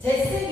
They